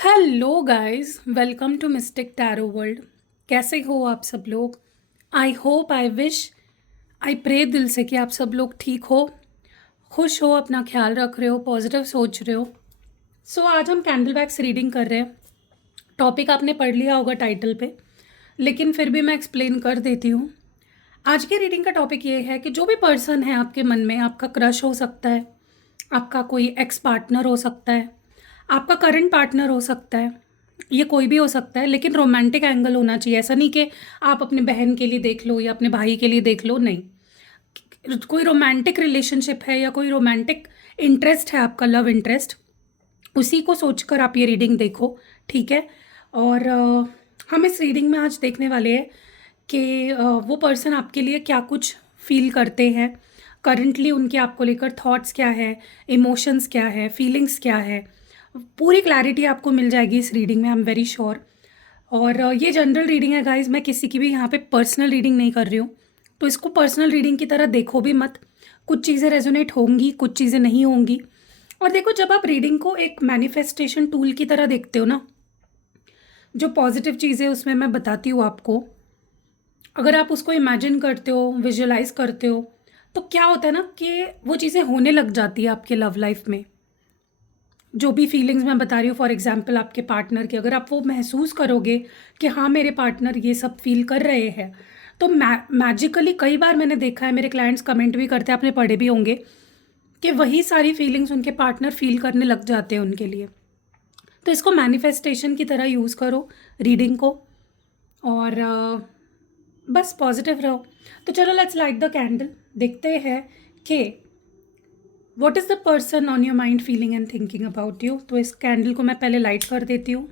Hello guys, welcome to mystic tarot world. कैसे हो आप सब लोग? I hope, I wish, I pray दिल से कि आप सब लोग ठीक हो, खुश हो, अपना ख्याल रख रहे हो, पॉजिटिव सोच रहे हो। आज हम कैंडल वैक्स रीडिंग कर रहे हैं। टॉपिक आपने पढ़ लिया होगा टाइटल पे, लेकिन फिर भी मैं एक्सप्लेन कर देती हूँ। आज की रीडिंग का टॉपिक ये है कि जो भी पर्सन है आपके मन में, आपका क्रश हो सकता है, आपका कोई एक्स पार्टनर हो सकता है, आपका करंट पार्टनर हो सकता है, ये कोई भी हो सकता है, लेकिन रोमांटिक एंगल होना चाहिए। ऐसा नहीं कि आप अपनी बहन के लिए देख लो या अपने भाई के लिए देख लो, नहीं। कोई रोमांटिक रिलेशनशिप है या कोई रोमांटिक इंटरेस्ट है आपका, लव इंटरेस्ट, उसी को सोचकर आप ये रीडिंग देखो, ठीक है। और हम इस रीडिंग में आज देखने वाले हैं कि वो पर्सन आपके लिए क्या कुछ फील करते हैं करंटली, उनके आपको लेकर थॉट्स क्या है, इमोशंस क्या है, फीलिंग्स क्या है। पूरी क्लैरिटी आपको मिल जाएगी इस रीडिंग में, आई एम वेरी श्योर। और ये जनरल रीडिंग है गाइज, मैं किसी की भी यहाँ पे पर्सनल रीडिंग नहीं कर रही हूँ, तो इसको पर्सनल रीडिंग की तरह देखो भी मत। कुछ चीज़ें रेजोनेट होंगी, कुछ चीज़ें नहीं होंगी। और देखो, जब आप रीडिंग को एक मैनिफेस्टेशन टूल की तरह देखते हो ना, जो पॉजिटिव चीज़ें उसमें मैं बताती हूँ आपको, अगर आप उसको इमेजिन करते हो, विजुअलाइज करते हो, तो क्या होता है ना कि वो चीज़ें होने लग जाती है आपके लव लाइफ में। जो भी फीलिंग्स मैं बता रही हूँ, फॉर एग्जांपल आपके पार्टनर की, अगर आप वो महसूस करोगे कि हाँ मेरे पार्टनर ये सब फील कर रहे हैं, तो मैजिकली कई बार मैंने देखा है, मेरे क्लाइंट्स कमेंट भी करते हैं, आपने पढ़े भी होंगे, कि वही सारी फीलिंग्स उनके पार्टनर फील करने लग जाते हैं उनके लिए। तो इसको मैनिफेस्टेशन की तरह यूज़ करो रीडिंग को, और बस पॉजिटिव रहो। तो चलो, लेट्स लाइट द कैंडल, देखते हैं कि what is the person on your mind feeling and thinking about you. तो इस कैंडल को मैं पहले लाइट कर देती हूँ।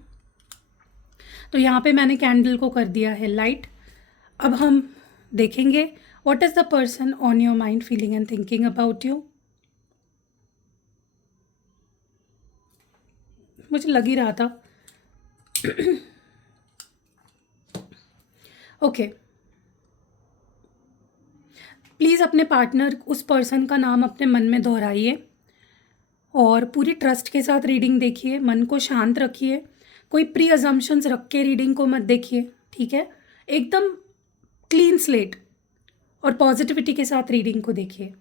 तो यहाँ पे मैंने कैंडल को कर दिया है लाइट। अब हम देखेंगे what is the person on your mind feeling and thinking about you. मुझे लग ही रहा था। ओके, प्लीज़ अपने पार्टनर, उस पर्सन का नाम अपने मन में दोहराइए और पूरी ट्रस्ट के साथ रीडिंग देखिए। मन को शांत रखिए, कोई प्री अजम्पशंस रख के रीडिंग को मत देखिए, ठीक है। एकदम क्लीन स्लेट और पॉजिटिविटी के साथ रीडिंग को देखिए।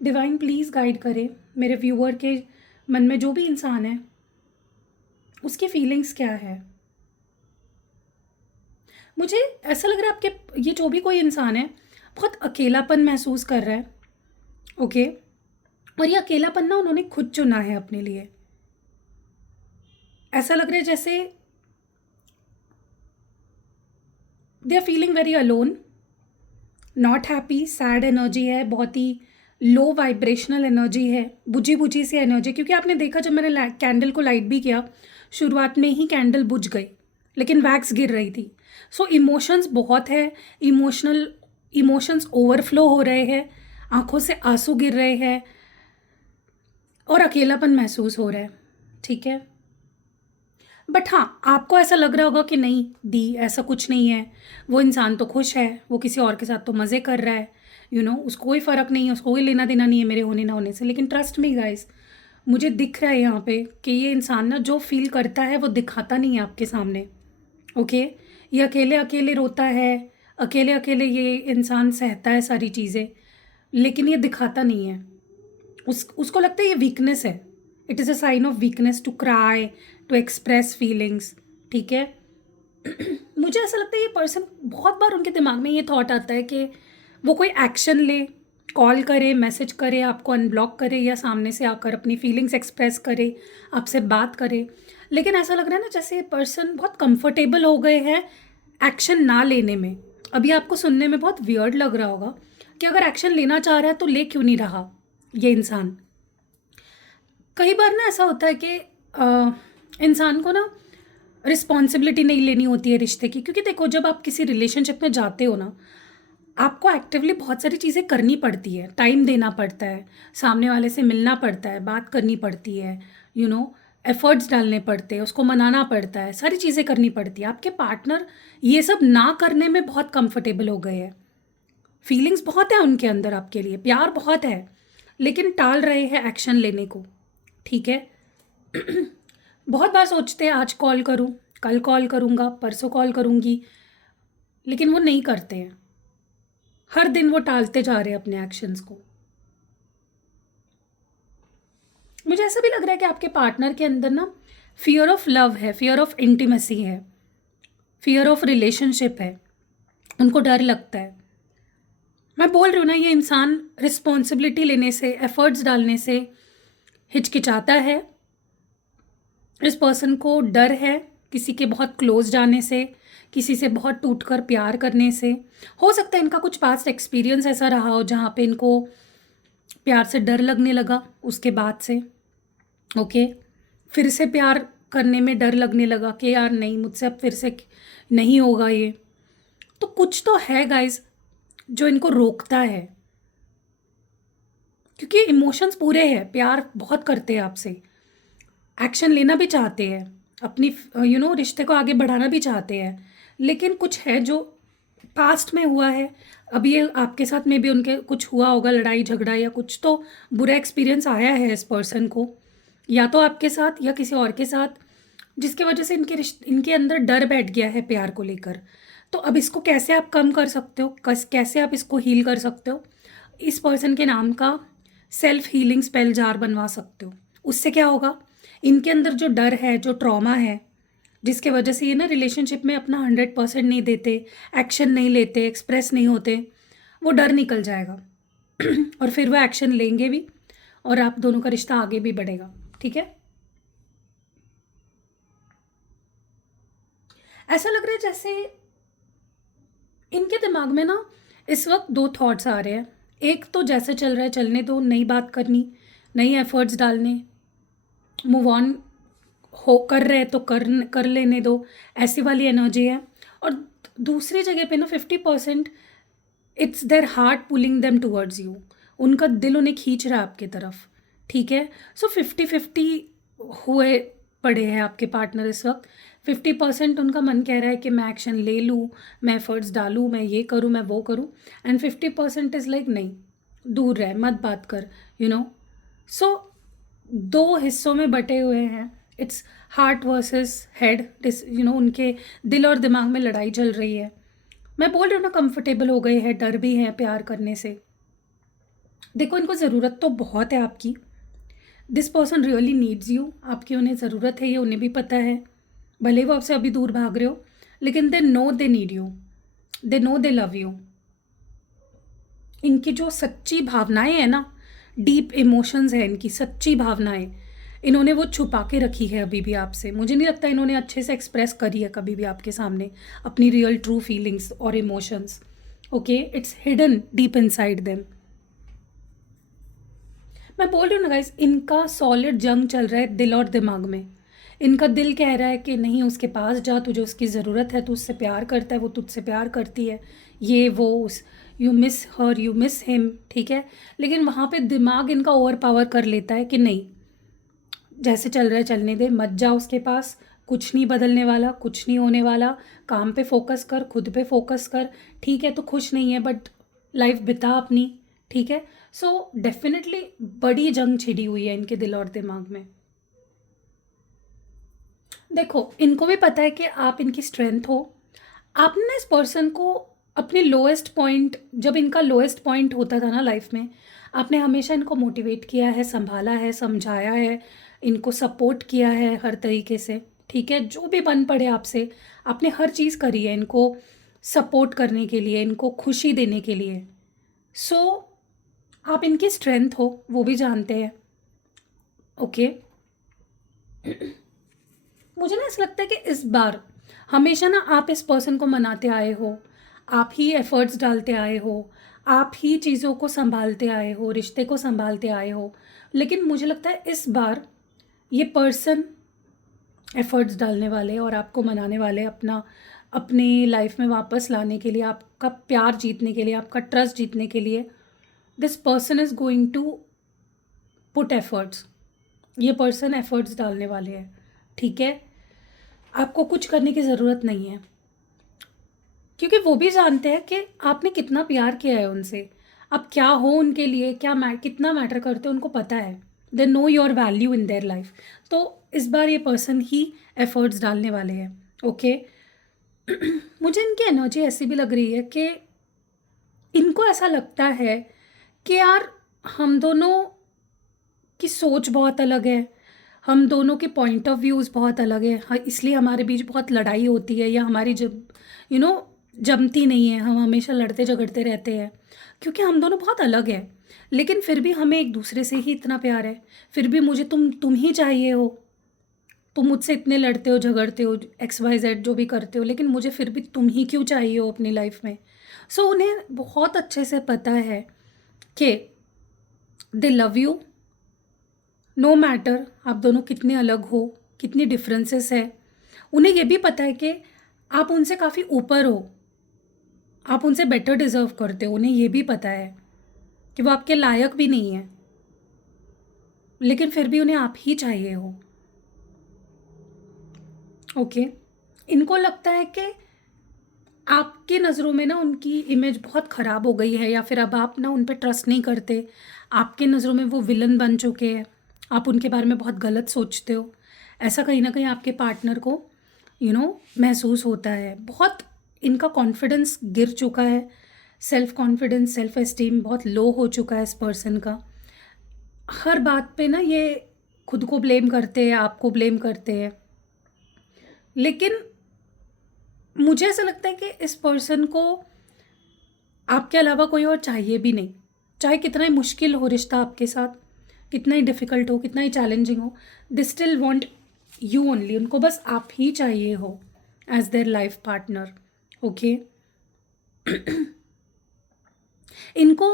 डिवाइन प्लीज़ गाइड करें मेरे व्यूअर के मन में, जो भी इंसान है उसकी फीलिंग्स क्या है। मुझे ऐसा लग रहा है आपके, ये जो भी कोई इंसान है, बहुत अकेलापन महसूस कर रहा है, ओके। और ये अकेलापन ना उन्होंने खुद चुना है अपने लिए। ऐसा लग रहा है जैसे they are feeling very alone, not happy, sad energy है, बहुत ही लो वाइब्रेशनल एनर्जी है, बुझी बुझी सी एनर्जी। क्योंकि आपने देखा, जब मैंने कैंडल को लाइट भी किया, शुरुआत में ही कैंडल बुझ गई, लेकिन वैक्स गिर रही थी। सो इमोशंस बहुत है, इमोशंस ओवरफ्लो हो रहे हैं, आंखों से आंसू गिर रहे हैं और अकेलापन महसूस हो रहा है, ठीक है। बट हाँ, आपको ऐसा लग रहा होगा कि नहीं दी, ऐसा कुछ नहीं है, वो इंसान तो खुश है, वो किसी और के साथ तो मज़े कर रहा है, उसको कोई फ़र्क नहीं है, उसको कोई लेना देना नहीं है मेरे होने ना होने से। लेकिन ट्रस्ट मी गाइस, मुझे दिख रहा है यहाँ पे कि ये इंसान ना जो फील करता है वो दिखाता नहीं है आपके सामने, ओके। ये अकेले अकेले रोता है, अकेले अकेले ये इंसान सहता है सारी चीज़ें, लेकिन ये दिखाता नहीं है। उसको लगता है ये वीकनेस है। It is a sign of weakness to cry, to express feelings, ठीक है। मुझे ऐसा लगता है ये पर्सन, बहुत बार उनके दिमाग में ये थॉट आता है कि वो कोई एक्शन ले, कॉल करे, मैसेज करे, आपको अनब्लॉक करे, या सामने से आकर अपनी फीलिंग्स एक्सप्रेस करे, आपसे बात करे। लेकिन ऐसा लग रहा है ना जैसे ये पर्सन बहुत कंफर्टेबल हो गए हैं एक्शन ना लेने में। अभी आपको सुनने में बहुत वियर्ड लग रहा होगा कि अगर एक्शन लेना चाह रहा है तो ले क्यों नहीं रहा ये इंसान। कई बार ना ऐसा होता है कि इंसान को ना रिस्पॉन्सिबिलिटी नहीं लेनी होती है रिश्ते की। क्योंकि देखो, जब आप किसी रिलेशनशिप में जाते हो ना, आपको एक्टिवली बहुत सारी चीज़ें करनी पड़ती है, टाइम देना पड़ता है, सामने वाले से मिलना पड़ता है, बात करनी पड़ती है, एफर्ट्स डालने पड़ते हैं, उसको मनाना पड़ता है, सारी चीज़ें करनी पड़ती है। आपके पार्टनर ये सब ना करने में बहुत कंफर्टेबल हो गए हैं, फीलिंग्स बहुत है उनके अंदर आपके लिए, प्यार बहुत है, लेकिन टाल रहे हैं एक्शन लेने को, ठीक है। बहुत बार सोचते हैं आज कॉल करूं, कल कॉल करूंगा, परसों कॉल करूंगी, लेकिन वो नहीं करते हैं। हर दिन वो टालते जा रहे हैं अपने एक्शंस को। मुझे ऐसा भी लग रहा है कि आपके पार्टनर के अंदर ना फियर ऑफ लव है, फियर ऑफ इंटीमेसी है, फियर ऑफ रिलेशनशिप है। उनको डर लगता है। मैं बोल रही हूँ ना, ये इंसान रिस्पॉन्सिबिलिटी लेने से, एफर्ट्स डालने से हिचकिचाता है। इस पर्सन को डर है किसी के बहुत क्लोज जाने से, किसी से बहुत टूटकर प्यार करने से। हो सकता है इनका कुछ पास्ट एक्सपीरियंस ऐसा रहा हो जहाँ पे इनको प्यार से डर लगने लगा, उसके बाद से ओके फिर से प्यार करने में डर लगने लगा कि यार नहीं, मुझसे अब फिर से नहीं होगा ये। तो कुछ तो है गाइज जो इनको रोकता है, क्योंकि इमोशंस पूरे हैं, प्यार बहुत करते हैं आपसे, एक्शन लेना भी चाहते हैं, अपनी रिश्ते को आगे बढ़ाना भी चाहते हैं, लेकिन कुछ है जो पास्ट में हुआ है। अभी ये आपके साथ में भी उनके कुछ हुआ होगा, लड़ाई झगड़ा या कुछ तो बुरा एक्सपीरियंस आया है इस पर्सन को, या तो आपके साथ या किसी और के साथ, जिसकी वजह से इनके अंदर डर बैठ गया है प्यार को लेकर। तो अब इसको कैसे आप कम कर सकते हो, कैसे आप इसको हील कर सकते हो? इस पर्सन के नाम का सेल्फ हीलिंग स्पेल जार बनवा सकते हो। उससे क्या होगा, इनके अंदर जो डर है, जो ट्रॉमा है, जिसके वजह से ये ना रिलेशनशिप में अपना 100% नहीं देते, एक्शन नहीं लेते, एक्सप्रेस नहीं होते, वो डर निकल जाएगा। और फिर वो एक्शन लेंगे भी और आप दोनों का रिश्ता आगे भी बढ़ेगा, ठीक है। ऐसा लग रहा है जैसे इनके दिमाग में ना इस वक्त दो थॉट्स आ रहे हैं। एक तो जैसे चल रहा है चलने दो, नई बात करनी, नई एफर्ट्स डालने, मूव ऑन हो कर रहे तो कर लेने दो, ऐसी वाली एनर्जी है। और दूसरी जगह पे ना 50% it's their heart pulling them towards you. उनका दिल उन्हें खींच रहा है आपकी तरफ, ठीक है। सो 50-50 हुए पड़े हैं आपके पार्टनर इस वक्त। 50% उनका मन कह रहा है कि मैं एक्शन ले लूँ, मैं एफर्ट्स डालूँ, मैं ये करूँ, मैं वो करूँ, एंड 50% इज़ लाइक नहीं, दूर रह, मत बात कर, सो दो हिस्सों में बटे हुए हैं। इट्स हार्ट वर्सेस हेड, उनके दिल और दिमाग में लड़ाई चल रही है। मैं बोल रही हूँ ना, कंफर्टेबल हो गए हैं, डर भी है प्यार करने से। देखो, इनको ज़रूरत तो बहुत है आपकी। This person really needs you, आपकी उन्हें ज़रूरत है, ये उन्हें भी पता है। भले वो आपसे अभी दूर भाग रहे हो, लेकिन they know they need you, they know they love you. इनकी जो सच्ची भावनाएं हैं ना, डीप इमोशंस है इनकी, सच्ची भावनाएं, इन्होंने वो छुपा के रखी है अभी भी आपसे। मुझे नहीं लगता इन्होंने अच्छे से एक्सप्रेस करी है कभी भी आपके सामने अपनी रियल ट्रू फीलिंग्स और emotions, okay. It's hidden deep inside them. मैं बोल रही हूँ ना गाइस, इनका सॉलिड जंग चल रहा है दिल और दिमाग में। इनका दिल कह रहा है कि नहीं, उसके पास जा, तुझे उसकी ज़रूरत है, तू उससे प्यार करता है, वो तुझसे प्यार करती है, ये वो उस you miss her, you miss him, ठीक है। लेकिन वहाँ पे दिमाग इनका ओवर पावर कर लेता है कि नहीं, जैसे चल रहा है चलने दे, मत जा उसके पास, कुछ नहीं बदलने वाला, कुछ नहीं होने वाला, काम पे फोकस कर, खुद पे फोकस कर, ठीक है। तो खुश नहीं है बट लाइफ बिता अपनी, ठीक है। सो डेफिनेटली बड़ी जंग छिड़ी हुई है इनके दिल और दिमाग में। देखो, इनको भी पता है कि आप इनकी स्ट्रेंथ हो। आपने ना इस पर्सन को अपने लोएस्ट पॉइंट, जब इनका लोएस्ट पॉइंट होता था ना लाइफ में, आपने हमेशा इनको मोटिवेट किया है, संभाला है, समझाया है, इनको सपोर्ट किया है हर तरीके से, ठीक है। जो भी बन पड़े आपसे, आपने हर चीज़ करी है इनको सपोर्ट करने के लिए, इनको खुशी देने के लिए। सो आप इनकी स्ट्रेंथ हो, वो भी जानते हैं, ओके। मुझे ना ऐसा लगता है कि इस बार हमेशा ना आप इस पर्सन को मनाते आए हो, आप ही एफर्ट्स डालते आए हो, आप ही चीज़ों को संभालते आए हो, रिश्ते को संभालते आए हो। लेकिन मुझे लगता है इस बार ये पर्सन एफर्ट्स डालने वाले और आपको मनाने वाले, अपने लाइफ में वापस लाने के लिए, आपका प्यार जीतने के लिए, आपका ट्रस्ट जीतने के लिए। This person is going to put efforts. ये पर्सन एफर्ट्स डालने वाले हैं, ठीक है। आपको कुछ करने की ज़रूरत नहीं है, क्योंकि वो भी जानते हैं कि आपने कितना प्यार किया है उनसे, आप क्या हो उनके लिए, कितना मैटर करते हो उनको पता है। They know your value in their life. तो इस बार ये पर्सन ही एफर्ट्स डालने वाले हैं। ओके। मुझे इनकी एनर्जी ऐसी भी लग रही है कि इनको ऐसा लगता है कि यार हम दोनों की सोच बहुत अलग है, हम दोनों के पॉइंट ऑफ व्यूज़ बहुत अलग है, इसलिए हमारे बीच बहुत लड़ाई होती है, या हमारी जब यू नो जमती नहीं है, हम हमेशा लड़ते झगड़ते रहते हैं क्योंकि हम दोनों बहुत अलग हैं। लेकिन फिर भी हमें एक दूसरे से ही इतना प्यार है, फिर भी मुझे तुम ही चाहिए हो। तुम मुझसे इतने लड़ते हो झगड़ते हो एक्स वाई जेड जो भी करते हो, लेकिन मुझे फिर भी तुम ही क्यों चाहिए हो अपनी लाइफ में। सो उन्हें बहुत अच्छे से पता है कि they love you, no matter आप दोनों कितने अलग हो, कितनी डिफरेंसेस है। उन्हें ये भी पता है कि आप उनसे काफ़ी ऊपर हो, आप उनसे बेटर डिज़र्व करते हो। उन्हें ये भी पता है कि वो आपके लायक भी नहीं है, लेकिन फिर भी उन्हें आप ही चाहिए हो। ओके। इनको लगता है कि आपकी नज़रों में ना उनकी इमेज बहुत ख़राब हो गई है, या फिर अब आप ना उन पे ट्रस्ट नहीं करते। आपके नज़रों में वो विलन बन चुके हैं, आप उनके बारे में बहुत गलत सोचते हो। ऐसा कहीं ना कहीं आपके पार्टनर को महसूस होता है। बहुत इनका कॉन्फिडेंस गिर चुका है, सेल्फ कॉन्फिडेंस सेल्फ एस्टीम बहुत लो हो चुका है इस पर्सन का। हर बात पे ना ये खुद को ब्लेम करते हैं, आपको ब्लेम करते हैं। लेकिन मुझे ऐसा लगता है कि इस पर्सन को आपके अलावा कोई और चाहिए भी नहीं। चाहे कितना ही मुश्किल हो रिश्ता आपके साथ, कितना ही डिफ़िकल्ट हो, कितना ही चैलेंजिंग हो, they still want you only. उनको बस आप ही चाहिए हो as their life partner. Okay. इनको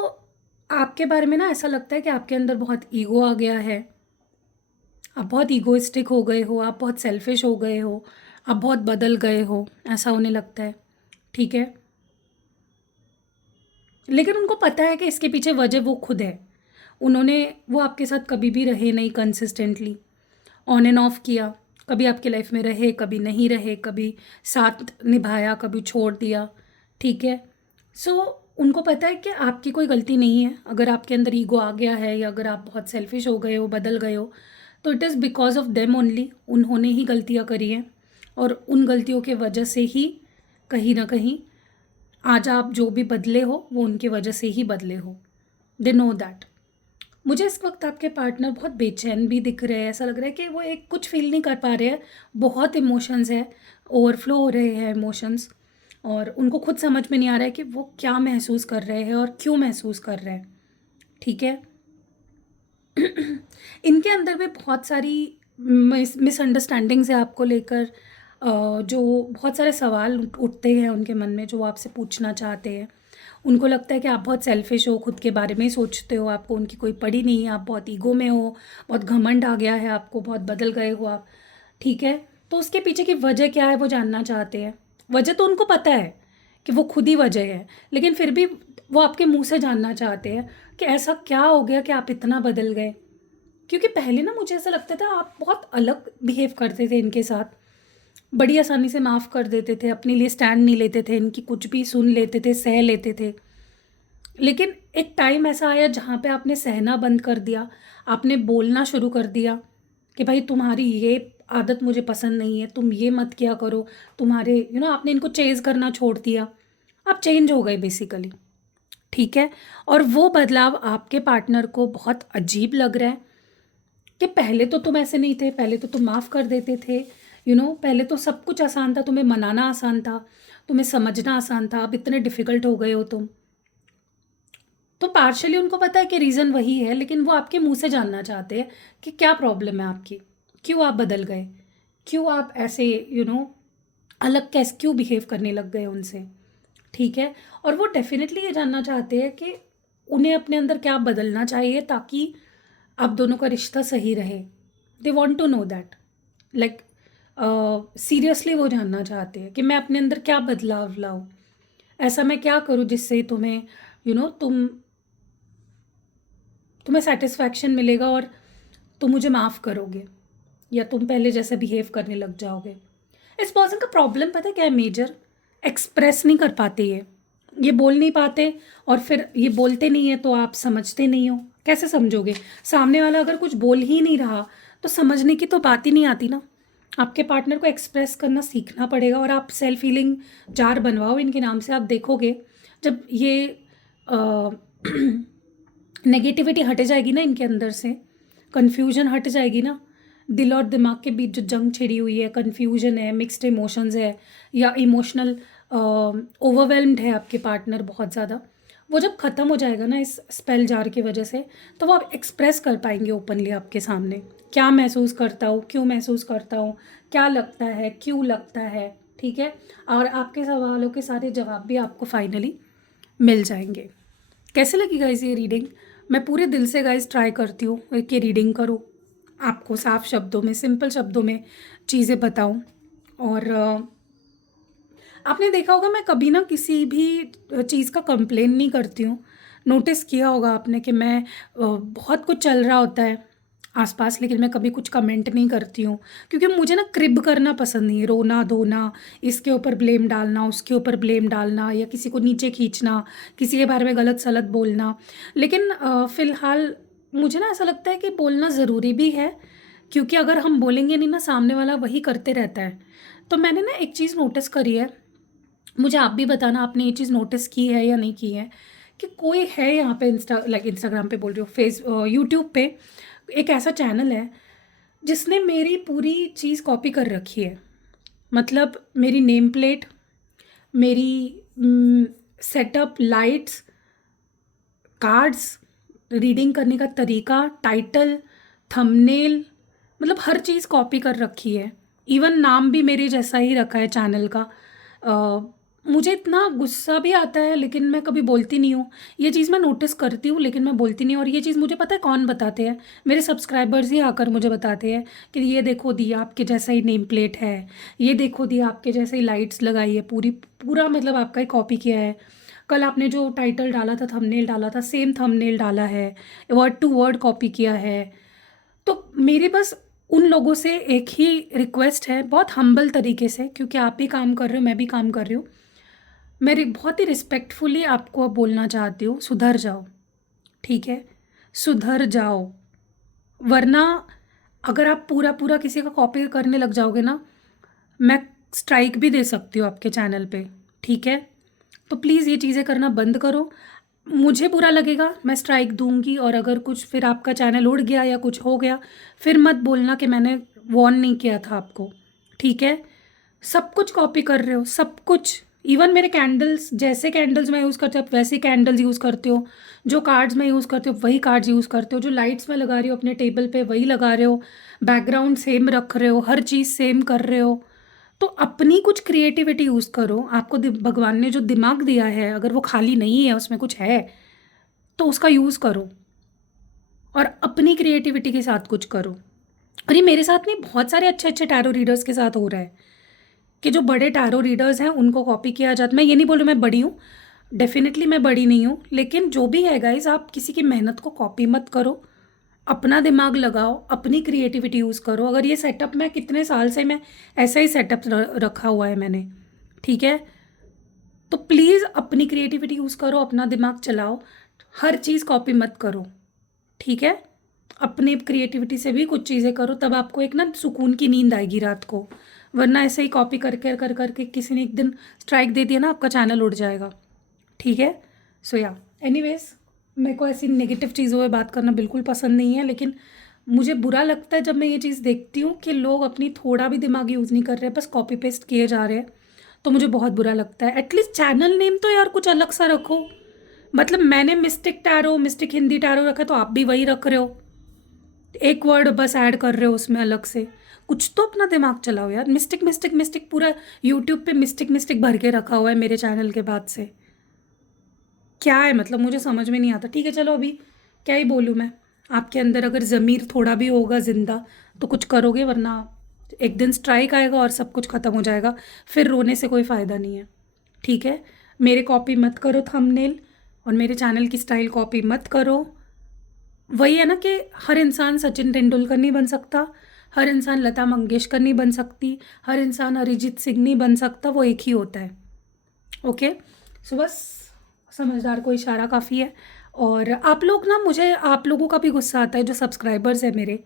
आपके बारे में ना ऐसा लगता है कि आपके अंदर बहुत ईगो आ गया है, आप बहुत ईगोइस्टिक हो गए हो, आप बहुत सेल्फिश हो गए हो, आप बहुत बदल गए हो, ऐसा उन्हें लगता है। ठीक है। लेकिन उनको पता है कि इसके पीछे वजह वो खुद है। वो आपके साथ कभी भी रहे नहीं कंसिस्टेंटली, ऑन एंड ऑफ किया। कभी आपके लाइफ में रहे, कभी नहीं रहे, कभी साथ निभाया, कभी छोड़ दिया। ठीक है। सो उनको पता है कि आपकी कोई गलती नहीं है। अगर आपके अंदर ईगो आ गया है, या अगर आप बहुत सेल्फिश हो गए हो, बदल गए हो, तो it is because of them only. उन्होंने ही गलतियाँ करी हैं, और उन गलतियों के वजह से ही कहीं ना कहीं आज आप जो भी बदले हो वो उनकी वजह से ही बदले हो। They know that. मुझे इस वक्त आपके पार्टनर बहुत बेचैन भी दिख रहे हैं। ऐसा लग रहा है कि वो एक कुछ फील नहीं कर पा रहे हैं। बहुत इमोशंस है, ओवरफ्लो हो रहे हैं इमोशंस, और उनको खुद समझ में नहीं आ रहा है कि वो क्या महसूस कर रहे हैं और क्यों महसूस कर रहे हैं। ठीक है। इनके अंदर भी बहुत सारी मिसअंडरस्टैंडिंग्स है आपको लेकर। जो बहुत सारे सवाल उठते हैं उनके मन में, जो वो आपसे पूछना चाहते हैं। उनको लगता है कि आप बहुत सेल्फिश हो, खुद के बारे में ही सोचते हो, आपको उनकी कोई पड़ी नहीं है, आप बहुत ईगो में हो, बहुत घमंड आ गया है आपको, बहुत बदल गए हो आप। ठीक है। तो उसके पीछे की वजह क्या है वो जानना चाहते हैं। वजह तो उनको पता है कि वो खुद ही वजह है, लेकिन फिर भी वो आपके मुंह से जानना चाहते हैं कि ऐसा क्या हो गया कि आप इतना बदल गए। क्योंकि पहले ना मुझे ऐसा लगता था आप बहुत अलग बिहेव करते थे इनके साथ, बड़ी आसानी से माफ़ कर देते थे, अपने लिए स्टैंड नहीं लेते थे, इनकी कुछ भी सुन लेते थे, सह लेते थे। लेकिन एक टाइम ऐसा आया जहाँ पे आपने सहना बंद कर दिया, आपने बोलना शुरू कर दिया कि भाई तुम्हारी ये आदत मुझे पसंद नहीं है, तुम ये मत किया करो, तुम्हारे आपने इनको चेज़ करना छोड़ दिया। आप चेंज हो गए बेसिकली। ठीक है। और वो बदलाव आपके पार्टनर को बहुत अजीब लग रहा है कि पहले तो तुम ऐसे नहीं थे, पहले तो तुम माफ़ कर देते थे। पहले तो सब कुछ आसान था, तुम्हें मनाना आसान था, तुम्हें समझना आसान था, अब इतने डिफ़िकल्ट हो गए हो तुम। तो पार्शियली उनको पता है कि रीज़न वही है, लेकिन वो आपके मुंह से जानना चाहते हैं कि क्या प्रॉब्लम है आपकी, क्यों आप बदल गए, क्यों आप ऐसे अलग कैसे क्यों बिहेव करने लग गए उनसे। ठीक है। और वो डेफिनेटली ये जानना चाहते हैं कि उन्हें अपने अंदर क्या बदलना चाहिए ताकि आप दोनों का रिश्ता सही रहे। They want to know that, like seriously वो जानना चाहते हैं कि मैं अपने अंदर क्या बदलाव लाऊं, ऐसा मैं क्या करूं जिससे तुम्हें तुम्हें सेटिस्फैक्शन मिलेगा और तुम मुझे माफ़ करोगे, या तुम पहले जैसे बिहेव करने लग जाओगे। इस पर्सन का प्रॉब्लम पता है क्या है मेजर? एक्सप्रेस नहीं कर पाते ये। ये बोल नहीं पाते और फिर ये बोलते नहीं है तो आप समझते नहीं हो, कैसे समझोगे? सामने वाला अगर कुछ बोल ही नहीं रहा तो समझने की तो बात ही नहीं आती ना। आपके पार्टनर को एक्सप्रेस करना सीखना पड़ेगा और आप सेल्फ हीलिंग जार बनवाओ इनके नाम से। आप देखोगे जब ये नेगेटिविटी हट जाएगी ना इनके अंदर से, कन्फ्यूजन हट जाएगी ना, दिल और दिमाग के बीच जो जंग छिड़ी हुई है, कन्फ्यूजन है, मिक्स्ड इमोशंस है, या इमोशनल ओवरवेल्म्ड है आपके पार्टनर बहुत ज़्यादा, वो जब ख़त्म हो जाएगा ना इस स्पेल जार की वजह से, तो वो आप एक्सप्रेस कर पाएंगे ओपनली आपके सामने, क्या महसूस करता हूँ, क्यों महसूस करता हूँ, क्या लगता है, क्यों लगता है। ठीक है, और आपके सवालों के सारे जवाब भी आपको फाइनली मिल जाएंगे। कैसे लगी गाइस ये रीडिंग? मैं पूरे दिल से गाइस ट्राई करती हूँ कि रीडिंग करूँ, आपको साफ शब्दों में, सिंपल शब्दों में चीज़ें बताऊँ। और आपने देखा होगा मैं कभी ना किसी भी चीज़ का कंप्लेन नहीं करती हूँ। नोटिस किया होगा आपने कि मैं बहुत कुछ चल रहा होता है आसपास, लेकिन मैं कभी कुछ कमेंट नहीं करती हूँ, क्योंकि मुझे ना क्रिब करना पसंद नहीं है, रोना धोना, इसके ऊपर ब्लेम डालना, उसके ऊपर ब्लेम डालना, या किसी को नीचे खींचना, किसी के बारे में गलत सलत बोलना। लेकिन फ़िलहाल मुझे ना ऐसा लगता है कि बोलना ज़रूरी भी है, क्योंकि अगर हम बोलेंगे नहीं ना, सामने वाला वही करते रहता है। तो मैंने ना एक चीज़ नोटिस करी है, मुझे आप भी बताना आपने ये चीज़ नोटिस की है या नहीं की है, कि कोई है यहाँ पे इंस्टाग्राम पे बोल रही हूँ, यूट्यूब पे एक ऐसा चैनल है जिसने मेरी पूरी चीज़ कॉपी कर रखी है। मतलब मेरी नेम प्लेट, मेरी सेटअप, लाइट्स, कार्ड्स, रीडिंग करने का तरीका, टाइटल, थंबनेल, मतलब हर चीज़ कॉपी कर रखी है। इवन नाम भी मेरे जैसा ही रखा है चैनल का। मुझे इतना गुस्सा भी आता है, लेकिन मैं कभी बोलती नहीं हूँ। ये चीज़ मैं नोटिस करती हूँ लेकिन मैं बोलती नहीं हूँ। और ये चीज़ मुझे पता है कौन बताते हैं, मेरे सब्सक्राइबर्स ही आकर मुझे बताते हैं कि ये देखो दिया आपके जैसा ही नेम प्लेट है, ये देखो दिया आपके जैसे ही लाइट्स लगाई है, पूरा मतलब आपका ही कॉपी किया है। कल आपने जो टाइटल डाला था, थंबनेल डाला था, सेम थंबनेल डाला है, वर्ड टू वर्ड कॉपी किया है। तो मेरे बस उन लोगों से एक ही रिक्वेस्ट है, बहुत हम्बल तरीके से, क्योंकि आप भी काम कर रहे हो, मैं भी काम कर रही हूँ, मैं बहुत ही रिस्पेक्टफुली आपको अब बोलना चाहती हूँ, सुधर जाओ। ठीक है, सुधर जाओ, वरना अगर आप पूरा पूरा किसी का कॉपी करने लग जाओगे ना, मैं स्ट्राइक भी दे सकती हूँ आपके चैनल पे। ठीक है, तो प्लीज़ ये चीज़ें करना बंद करो। मुझे बुरा लगेगा, मैं स्ट्राइक दूंगी, और अगर कुछ फिर आपका चैनल उड़ गया या कुछ हो गया, फिर मत बोलना कि मैंने वार्न नहीं किया था आपको। ठीक है, सब कुछ कॉपी कर रहे हो, सब कुछ। इवन मेरे कैंडल्स, जैसे कैंडल्स मैं यूज़ करती हूँ आप वैसे कैंडल्स यूज़ करते हो, जो कार्ड्स मैं यूज़ करती हूँ वही कार्ड्स यूज़ करते हो, जो लाइट्स मैं लगा रही हूँ अपने टेबल पे वही लगा रहे हो, बैकग्राउंड सेम रख रहे हो, हर चीज़ सेम कर रहे हो। तो अपनी कुछ क्रिएटिविटी यूज़ करो। आपको भगवान ने जो दिमाग दिया है, अगर वो खाली नहीं है, उसमें कुछ है, तो उसका यूज़ करो और अपनी क्रिएटिविटी के साथ कुछ करो। और ये मेरे साथ नहीं, बहुत सारे अच्छे अच्छे टैरो रीडर्स के साथ हो रहा है कि जो बड़े टैरो रीडर्स हैं उनको कॉपी किया जाता है। मैं ये नहीं बोल रही मैं बड़ी हूँ, डेफिनेटली मैं बड़ी नहीं हूँ, लेकिन जो भी है गाइज, आप किसी की मेहनत को कॉपी मत करो, अपना दिमाग लगाओ, अपनी क्रिएटिविटी यूज़ करो। अगर ये सेटअप मैं कितने साल से मैं ऐसा ही सेटअप रखा हुआ है मैंने, ठीक है, तो प्लीज़ अपनी क्रिएटिविटी यूज़ करो, अपना दिमाग चलाओ, हर चीज़ कॉपी मत करो। ठीक है, अपनी क्रिएटिविटी से भी कुछ चीज़ें करो, तब आपको एक ना सुकून की नींद आएगी रात को। वरना ऐसे ही कॉपी करके कर करके किसी ने एक दिन स्ट्राइक दे दिया ना, आपका चैनल उड़ जाएगा। ठीक है, सो या एनीवेज, मेरे को ऐसी नेगेटिव चीज़ों पे बात करना बिल्कुल पसंद नहीं है, लेकिन मुझे बुरा लगता है जब मैं ये चीज़ देखती हूँ कि लोग अपनी थोड़ा भी दिमाग यूज़ नहीं कर रहे, बस कॉपी पेस्ट किए जा रहे हैं, तो मुझे बहुत बुरा लगता है। एटलीस्ट चैनल नेम तो यार कुछ अलग सा रखो। मतलब मैंने mistake tarot, mistake Hindi tarot रखा, तो आप भी वही रख रहे हो, एक वर्ड बस ऐड कर रहे हो उसमें अलग से। कुछ तो अपना दिमाग चलाओ यार। मिस्टिक मिस्टिक मिस्टिक पूरा यूट्यूब पे मिस्टिक मिस्टिक भर के रखा हुआ है मेरे चैनल के बाद से, क्या है मतलब, मुझे समझ में नहीं आता। ठीक है चलो, अभी क्या ही बोलूँ मैं। आपके अंदर अगर ज़मीर थोड़ा भी होगा ज़िंदा तो कुछ करोगे, वरना एक दिन स्ट्राइक आएगा और सब कुछ ख़त्म हो जाएगा, फिर रोने से कोई फ़ायदा नहीं है। ठीक है, मेरे कॉपी मत करो थंबनेल, और मेरे चैनल की स्टाइल कॉपी मत करो। वही है ना कि हर इंसान सचिन तेंदुलकर नहीं बन सकता, हर इंसान लता मंगेशकर नहीं बन सकती, हर इंसान अरिजीत सिंह नहीं बन सकता, वो एक ही होता है। ओके, सो बस समझदार को इशारा काफ़ी है। और आप लोग ना, मुझे आप लोगों का भी गुस्सा आता है जो सब्सक्राइबर्स हैं मेरे।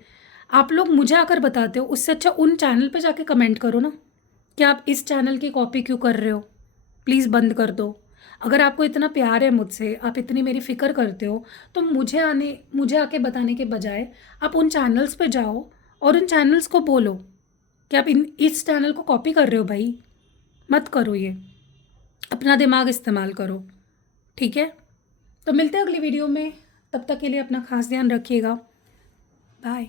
आप लोग मुझे आकर बताते हो, उससे अच्छा उन चैनल पे जाके कमेंट करो ना कि आप इस चैनल की कॉपी क्यों कर रहे हो, प्लीज़ बंद कर दो। अगर आपको इतना प्यार है मुझसे, आप इतनी मेरी फ़िक्र करते हो, तो मुझे आके बताने के बजाय आप उन चैनल्स पे जाओ और उन चैनल्स को बोलो कि आप इन इस चैनल को कॉपी कर रहे हो भाई, मत करो ये। अपना दिमाग इस्तेमाल करो, ठीक है? तो मिलते हैं अगली वीडियो में, तब तक के लिए अपना ख़ास ध्यान रखिएगा। बाय।